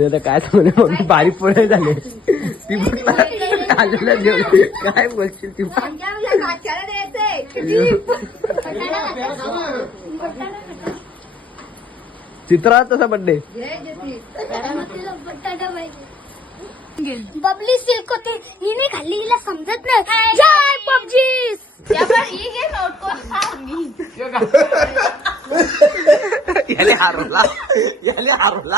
मी आता काय सांगू मम्मी बारीक पोळे झाले. ती फक्त जेवली. काय बोलशील ती? चित्रा तसा बड्डे बबली सिल्क होती. हिने खाल्ली हिला समजत नाही. जय पबजी याले हारवला. याले हारवला.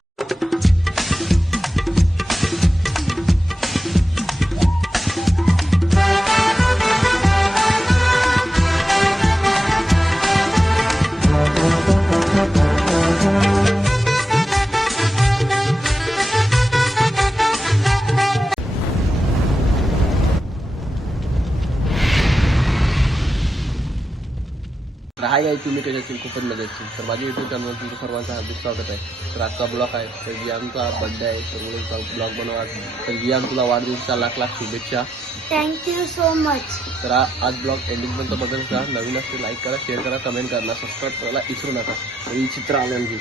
आहे तुम्ही कशा असेल खूपच मजा असेल तर माझ्या युट्यूब चॅनल तुमचं सर्वांचं हार्दिक स्वागत आहे. तर आजचा ब्लॉग आहे. तर वियानचा बर्थडे आहे. तर म्हणून ब्लॉग बनवा. तर वियान तुला वाढदिवसच्या लाख लाख शुभेच्छा. थँक्यू सो मच तर आज ब्लॉग एंडिंग पर्यंत बघत जा नवीन असते लाईक करा शेअर करा कमेंट करा सबस्क्राईब करायला विसरू नका. ही चित्रा आली आमची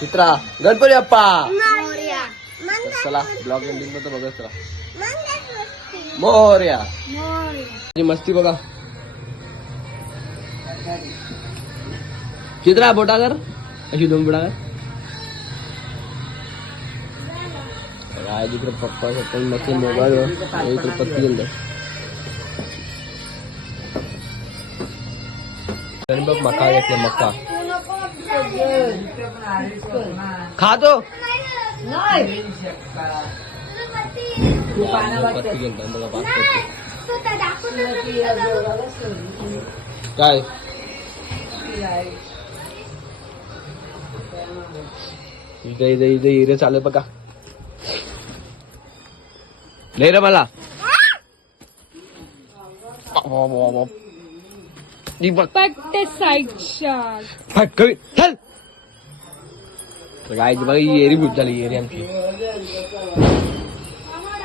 चित्रा गणपती अप्पा चला ब्लॉग एंडिंग पर्यंत बघत राहा. मोर्या. मस्ती बघा. चित्रा बोटा कर अशी दोन बोटा कर काय तिकडे पप्पा पप्पा मस्त मोबाईल इकडे पत्ती गेलं आणि बघ मका घेतले मका खातो पत्ती गेलं काय इथे इथे इथे हिरे चालू बघा. नाही रे मला. ही बघ. एरी भूत झाली एरी आमची.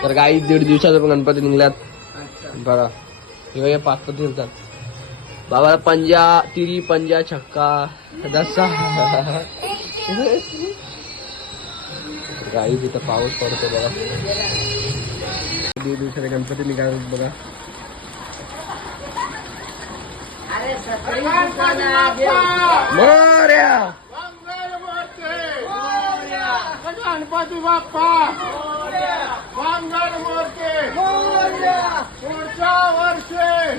तर गाई दीड दिवसाचा पण गणपती निघल्यात. बघा. हे पाच पत्ती निघतात बाबाला पंजा तिरी पंजा छक्का दसा गाई तिथं पाऊस पडतो बघा दीड दिवसाचे गणपती निघाले बघा मोर्या गणपती बाप्पा मंगल मूर्ती पुढच्या वर्षी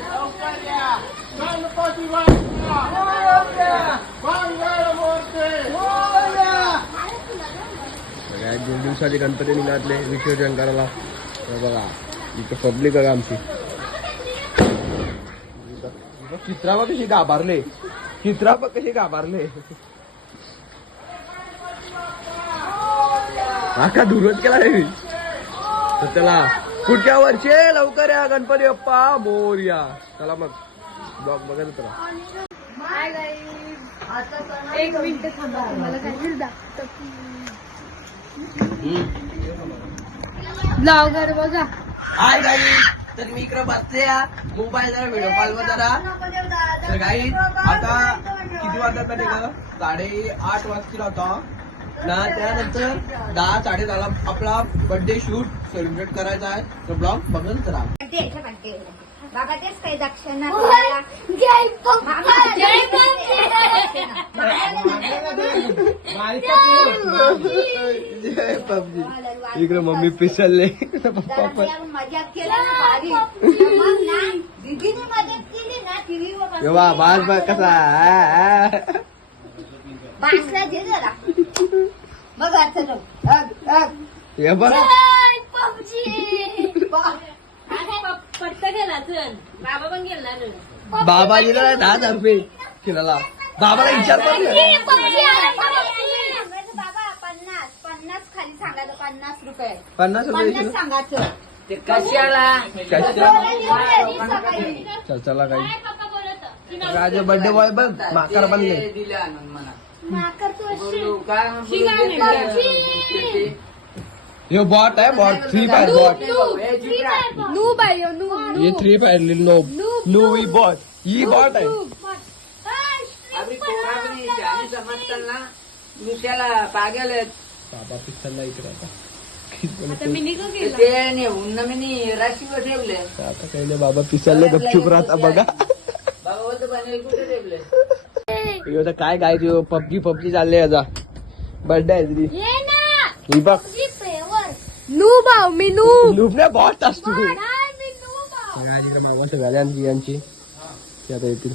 गणपती सगळ्या दोन दिवसाचे गणपती निघाले विसर्जन करायला तर बघा इथं पब्लिक आहे आमची. चित्रा बघ कशी घाबरले? चित्रा बघ कशी घाबरले? आका दुरत केला रे तर त्याला पुढच्या वर्षी लवकर या गणपती बाप्पा मोर्या चला मग. ब्लॉग बघत चला एक मिनिट थांबा. तुम्हाला काहीतरी दाखवतो. ब्लॉगर बघा. हाय गाई तर मी इकडे बसले मोबाईल जरा व्हिडिओ कॉल वर जरा. तर गाई आता किती वाजता ग? साडे आठ वाजतील होता ना त्यानंतर दहा साडे दहाला आपला बर्थडे शूट सेलिब्रेट करायचा आहे. तर ब्लॉग बघत राहा. बाबा तेच काही दक्षिणा जय पबजी इकडे मम्मी पिसलले. पप्पा पण. मजाक केला ना भारी. मग ना दीदीने मदत केली ना टीव्ही येवा बास बघ कसा. बासला दे जरा. बघ. हे गेला चल. बाबा पण गेला रे बाबा दिला दहा हजार रुपये किनाला बाबाला विचार पन्नास पन्नास खाली सांगायचं पन्नास रुपये. पन्नास रुपये पन्नास किलो. सांगायचं. कशा सकाळी. चल चला काही. पप्पा बोलत राजे बर्थडे बॉय बघ. माकार बनले. ये बॉट है बॉट. थ्री फायर बॉट नू बाई नू ये थ्री फायर नो नो ही बॉट ही बॉट है। ना मी त्याला पागल बाबा पिक्चरला इकडे आता आता मी निघू गेलो ते नेऊन ना मी राशीवर ठेवले आता काही बाबा पिक्चरला गपचूप राहता बघा बाबा बोलतो पाणी कुठे ठेवले हे आता काय काय ते पबजी पबजी चालले आता. बर्थडे आहे तुझी. ये ना. ही बघ. नूब आहो मी नूब लुबने बॉस असतो. सगळ्यांची मामा सगळ्यांची यांची. ते आता येतील.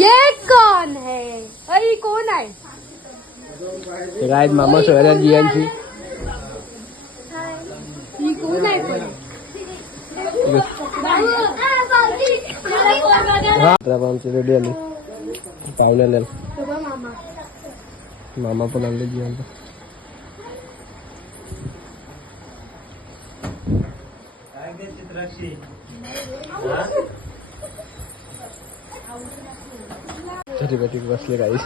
ये कौन है? अरे कोण आहे? ते काय मामा सगळ्यांची यांची ही कोण आहे? पण आमची रेडी आली पाहुणे आले मामा मामा पण आणले जीवन ठीक आहे ठीक बसले काही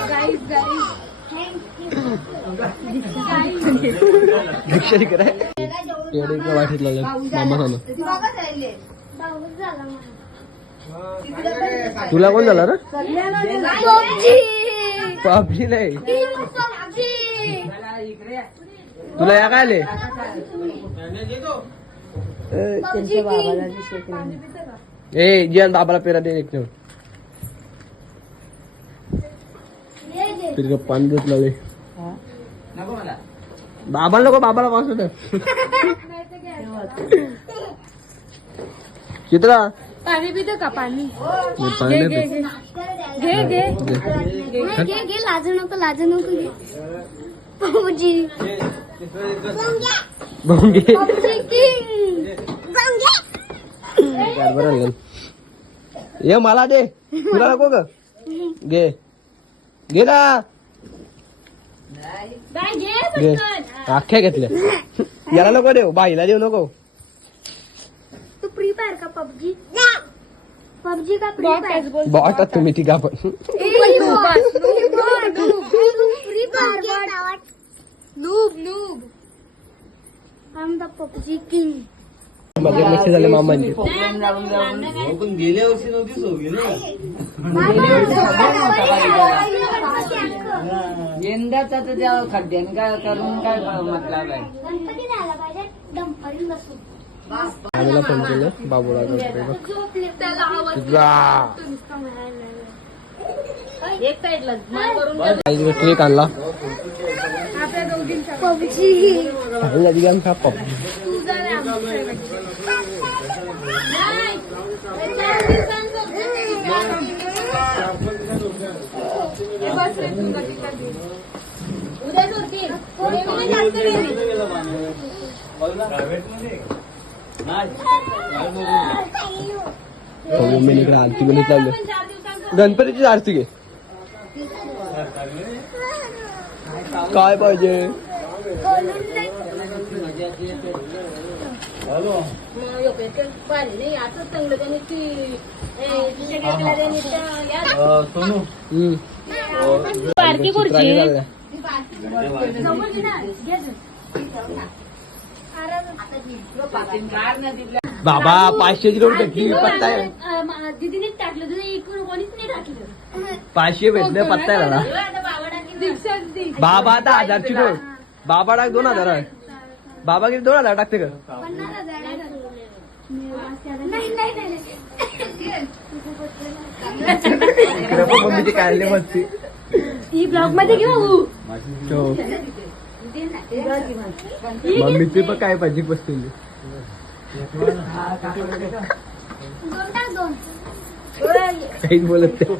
गाईज गाईज भिक्षा कराय एवढे इकडे वाटीत लागले मामा सांग तुला कोण झाला? रे? पबजी नाही. तुला या काय आले? ए जियान बाबाला पेरा दे एक पाणी देत लागले नको मला बाबाला नको बाबाला पास होत चित्रा. पाणी पितो का पाणी? घे. घे घे. घे दे. घे. घे घे. लाजू नको लाजू नको घे. भाऊजी भाऊजी बरं. ये मला दे. तुला नको ग. घे ना. घे अख्ख्या घेतल्या याला नको देऊ बाईला देऊ नको तू फ्री फायर का पबजी पबजी का फ्री फायर बॉट तुम्ही तिघा पण free fire noob noob I the PUBG king माझे लक्ष झाले मामांचे यंदाचा तर त्या खड्ड्याने काय करून काय मतलब आहे गणपती आला पाहिजे डंपरी बसून. आम्हाला फोन केलं बाबूला करतोय बघ. त्याला आवाज जा. एक साईडला मान करून काही दिवस केक आणला. आपल्या दोघींचा पबजी. काही आधी आम खा पप्पी तू जरा आमच्या उद्या सोडतील नेहमी जास्त गेली. मम्मीने इकडे आरती बनत लावलं पण चार दिवसांचं गणपतीची आरती घे काय पाहिजे मग बारकी खुर्ची. बाबा पाचशेची नोट भेटली पत्ता आहे. दीदीनेच टाकलं तुझं इकडून कोणीच नाही टाकलं. पाचशे भेटले पत्ता आहे दादा. बाबा आता हजारची नोट बाबा टाक दोन हजार. बाबा किती? दोन हजार टाकते का? काढले मस्ती. ही ब्लॉगमध्ये घेऊ हो. मम्मीची पण काय पाहिजे दोन काहीच बोलत नाही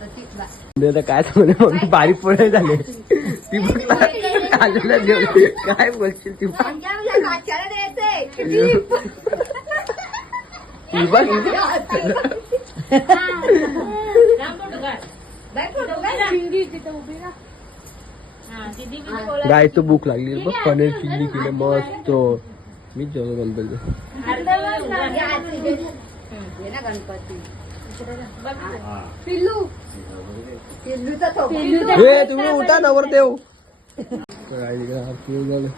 आता काय सांगू बारीक पोळे झाले. ती देऊ काय बोलशील ती बघ ही. ही. गाय तो भूक लागली. बघ पनीर चिल्ली केलं मस्त. मी जेवण गणपती. हे तुम्ही उठा नवर देव काय इकडे आरती झालं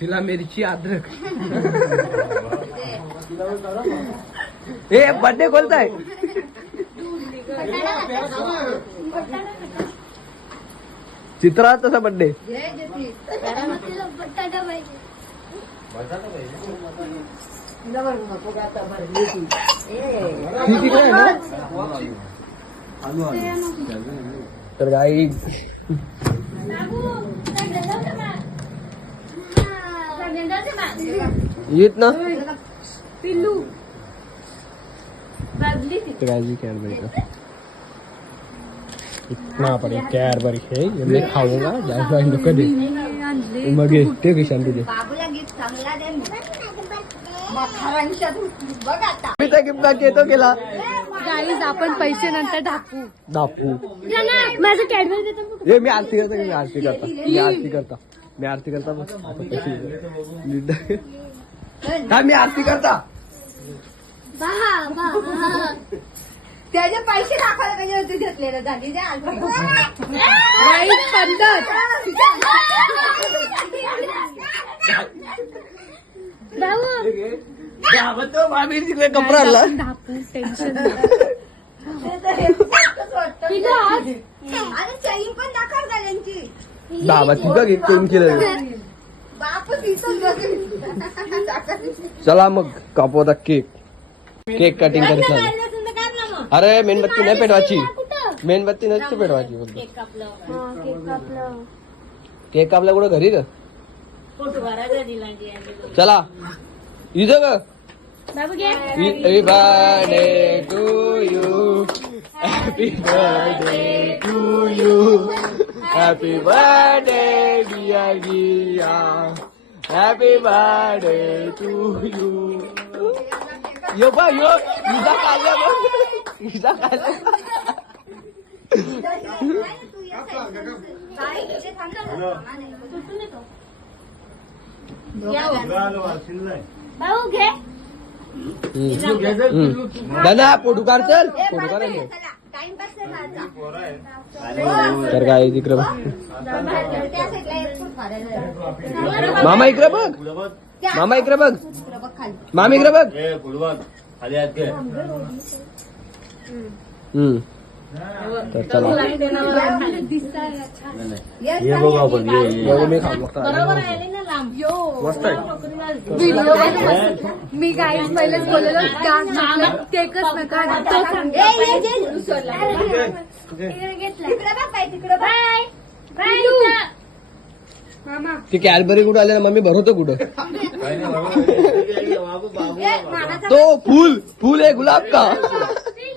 तिला मिरची अद्रक. हे बर्थडे कोणताय चित्रा तसा ना तर गाई येत ना? पिल्लू. तो गाजी कैडबरी का? इतना बड़ी कैडबरी है ये मैं खाऊंगा जाऊंगा इन लोग को दे. मग ते किशान तुझे मी त्या गिफ्ट येतो केला. गाईज आपण पैसे नंतर टाकू दापू माझं कॅडबरी देतो हे मी आरती करता मी आरती करता. मी आरती करता. मी आरती करता. बस आता पैसे दे. हा मी आरती करता? त्याचे पैसे दाखवायला पाहिजे होते घेतलेलं झाली गाईज पद्धत भाऊ. तो मामीर तिकडे कपडा आणला. धापू टेन्शन आणि चैन पण दाखव गाड्यांची बाबा तुझा गिफ्ट कोण केलं बाप चला मग कापू आता केक केक कटिंग करत झालं अरे मेणबत्ती नाही पेटवायची मेणबत्ती नसते पेटवायची फक्त केक कापला कुठं घरी का चला इथं का बाबू घे Happy birthday to you. Happy birthday to you. Happy birthday, dear Gia. Happy birthday to you. यो बा यो इजा काढला बघ इजा काढला भाऊ घे दादा पोटू कार चल पोटू कार टाइमपास तर काय इकडे बघ. मामा इकडे बघ. मामा इकडे बघ. मामा इकडे बघ हम्म तर चला. बघू मी खाऊ मस्त आहे. मी गाईज पहिलेच बोललेलो डान्स केकच नका. बाय. ती कॅडबरी कुठं आले मम्मी भरवतो कुठं? तो फुल फुल आहे गुलाब का?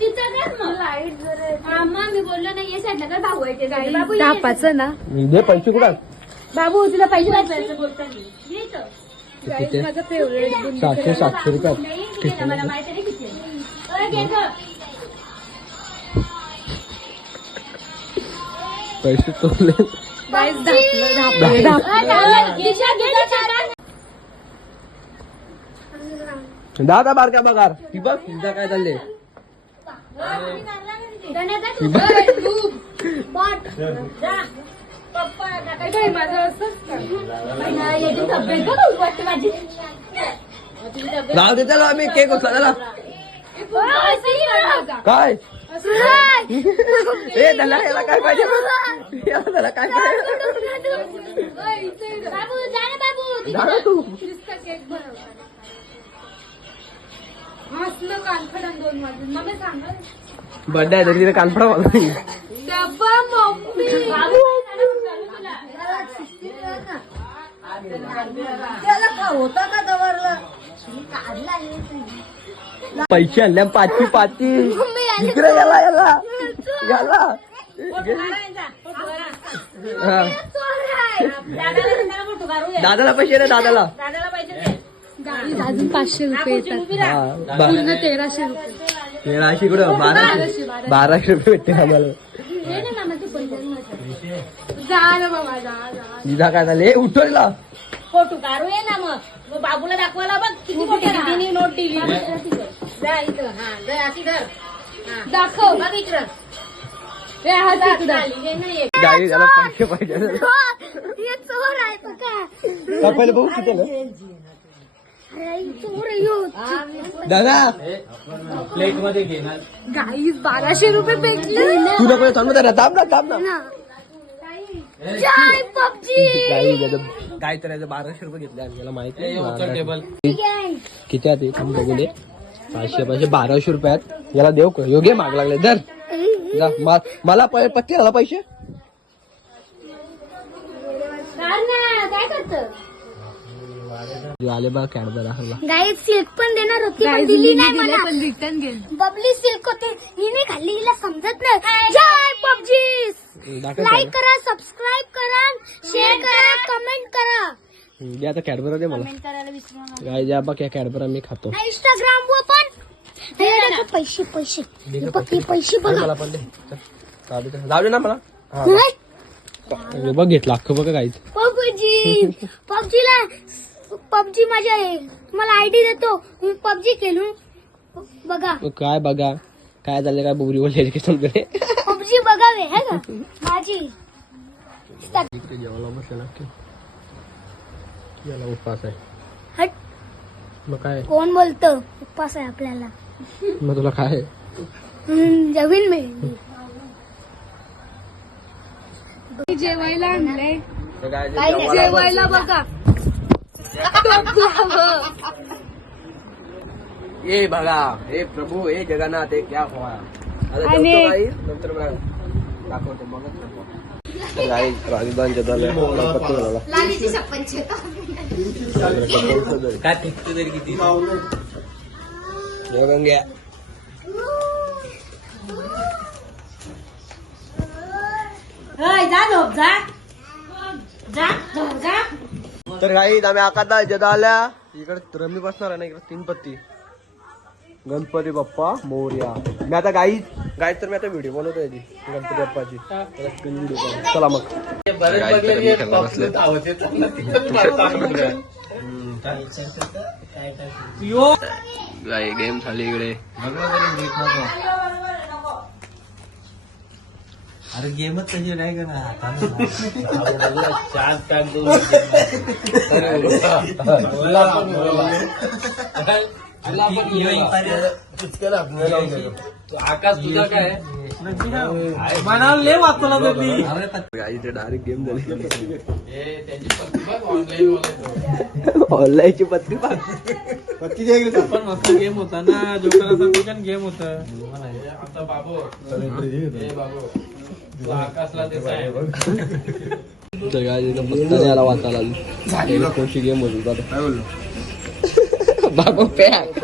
तिथं काय मग. लाइट जर मी बोललो ना ये साईडला तर भाऊ आहे ते गाडी बाबू ये. तापाचं ना. दे पैसे कुठं? बाबू तुला पैसे वाचायचं बोलताना. ये इथं. किती माझं फेवरेट सातशे सातशे रुपयात नाही, किती आहे ना, मला माहिती नाही किती आहे. अरे, घे गं. पैसे तोडले. धापलं धापलं चालेल. दादा बारका बघार ती बघ काय चालले गण्याचा ती बघ. बॉट. जा. पप्पा, काका, काय माझं असंच का? महिना, याची तब्येत बघ, वाटते माझी. राहू दे चला आम्ही केक उचला चला काय ए त्याला याला काय पाहिजे याला त्याला काय पाहिजे तू दोन वाजून. सांगा. बर्थडे आहे तरी कानफडा डब्बा मम्मी. पैसे आणल्या पाचशे पाचशे मम्मी आली. इकडे याला याला याला. दादाला पैसे दे दादाला. अजून पाचशे रुपये येतात. हा, बा- पूर्ण तेराशे रुपये. तेराशे कुठं? बाराशे बाराशे रुपये भेटते आम्हाला. हे ना पैसे जा ना बाबा जा जा. जिजा काय झाले? उठवला फोटो काढू ये ना मग. मग बाबूला दाखवायला बघ किती मोठी दीदीने नोट दिली. जा इथं. हा जा अशी धर. हा. दाखव. बघ इकडं. हे ना. गाडी त्याला पैसे पाहिजे. हे चोर आहे तो का का पहिले बघू किती आलं? दादा. प्लेटमध्ये घेणार. गाईस बाराशे रुपये भेटले. तू नको थांब ना दाब ना दाब ना. काय तर बाराशे रुपये घेतले माहिती आहे. टेबल. किती आहे थांब बघू दे. पाचशे पाचशे बाराशे रुपयात याला देऊ का? योग्य माग लागले. धर. जा, मा- मला पै- पत्ते आला पैसे? काय करत जो आले बा कॅडबरा गाईस सिल्क पण देणार होती पण दिली नाही मला. पण रिटर्न गेली बबली सिल्क होती. हिने खाल्ली हिला समजत नाही. जय पबजी दाखव लाईक करा सबस्क्राईब करा शेअर करा कमेंट करा. दे आता कॅडबरा दे मला. कमेंट करायला विसरू नका. कॅडबरा मी खातो. इंस्टाग्राम वर पण. हे देखो पैसे पैसे. पैसे. बघा. मला पण दे. चल, जाऊ दे ना मला. हा बघ घेतलं अख्खं बघ काहीच पबजी. पबजीला पबजी मज़ा आहे. तुम्हाला आयडी देतो. मी पबजी खेळून बघा. काय बघा? काय झालं काय बोरी बोलले की समजले पबजी बघावे है का? माझी. इकडे जेवायला बसलं नक्की याला उपवास आहे. हट. मग काय? कोण बोलतो? उपवास आहे आपल्याला. मग तुला काय आहे? हम्म, ज़मीन मी जेवायला आणलंय. जेवायला बघा. ये बघा हे प्रभू हे जगन्नाथ हे क्या हुआ? आणि- नंतर दाखवतो बघत काय तरी किती गंग्या जा झोप जा. जा झोप जा. तर काही आम्ही आकाता जदा आल्या. इकडे रमी बसणार आहे ना इकडे तीन पत्ती गणपती बाप्पा मोर्या. मी आता गाई गाई तर मी आता व्हिडिओ बनवतोय याची, गणपती बाप्पाची. त्याला बनव. चला मग. गेम झाली इकडे. अरे गेमच तशी नाही का ना चार दोन आकाश तुझा काय मनाला लय वाचला तुम्ही डायरेक्ट गेम झाली पत्ती ऑनलाईन पत्ती पण मस्त गेम होता ना जोकरासाठी पण गेम होता आता बाबू बाबू कोणची गेम होती दादा बाबा पॅक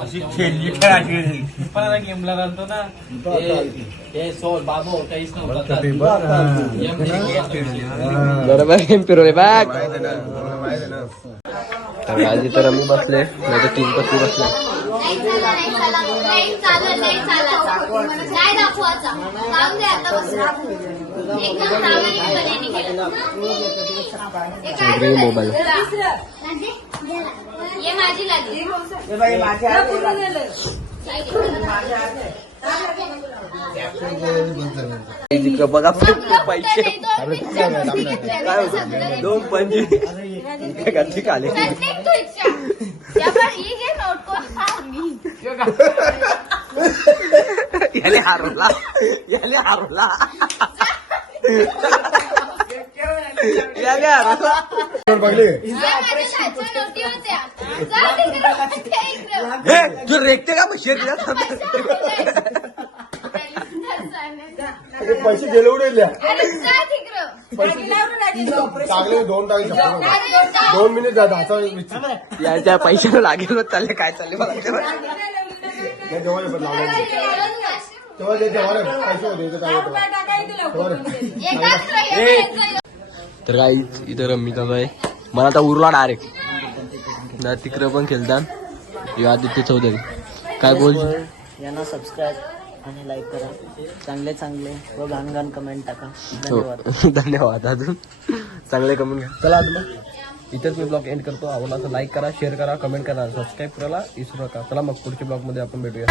अशी खेळली खेळाची पण आता गेमला राहतो ना. हे सोल बाबू काहीच नव्हता. बरोबर गेम फिरवले बॅग तर गाजी तर आम्ही बसले नाही तर तीन पत्ती बसले. नाही चाला नाही चाला नाही चाला नाही चालायचा. नाही दाखवायचा. जाऊ दे आता बस मोबाईल ये माझी लागली तिकडं बघा पैसे काय होतं दोन पंचवीस घरची खाली याले हारवला. याले हारवला. याले हारवला. हे तू रेखते का पैसे पैसे गेले उडे चांगले दोन टाळी दोन मिनिट जा दहाचा विचार. या त्या पैशाला लागेल चालले काय चालले मला लावले तेव्हा ते पैसे होते इथे काय होतं. तर काही इथं रम्मी चालू आहे. मला आता उरला डायरेक्ट ना तिकडं पण खेळतात. यो आदित्य चौधरी. काय बोल? यांना सबस्क्राईब आणि लाईक करा. चांगले चांगले व घाण घाण कमेंट टाका. हो. धन्यवाद. धन्यवाद. अजून चांगले कमेंट घ्या. चला आता मग. इतर मी ब्लॉग एंड करतो. आवडला तर लाईक करा शेअर करा कमेंट करा सबस्क्राईब करायला इसरो का चला मग पुढच्या ब्लॉगमध्ये आपण भेटूया.